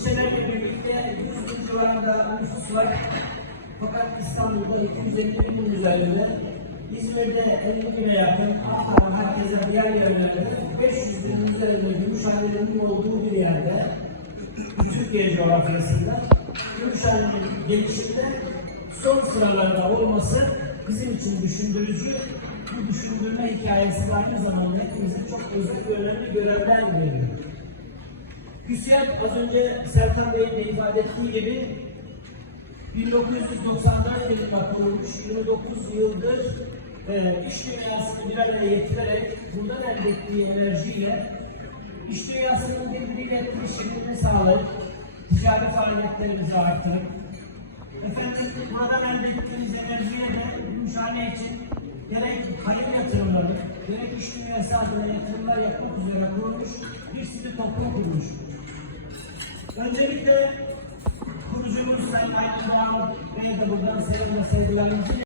ilçelerle birlikte 100 bin civarında nüfus var. Fakat İstanbul'da 250 binin üzerinde, İzmir'de 50 bine yakın, hatta herkese diğer yerlerde 500 binin üzerinde Gümüşhane'nin olduğu bir yerde, Türkiye coğrafyasında Gümüşhane'nin gelişimde son sıralarda olması bizim için düşündürücü. Bu düşündürme hikayesi aynı zamanda hepimizin çok özel ve önemli görevler veriyor. TÜSİAD az önce Serkan Bey'in de ifade ettiği gibi 1994 yılında kurulmuş, 29 yıldır iş dünyasını bir araya getirerek buradan elde ettiği enerjiyle iş dünyasının birbiriyle etkileşimini sağlayıp ticari faaliyetlerimizi arttırıp buradan elde ettiğimiz enerjiye de Gümüşhane için gerek hayır yatırımları, gerek iş dünyası adına yatırımlar yapmak üzere kurulmuş bir sivil toplum kurmuş. Öncelikle kurucumuz Sayın Aydın Doğan Bey'e de buradan selam ve sevgilerimizi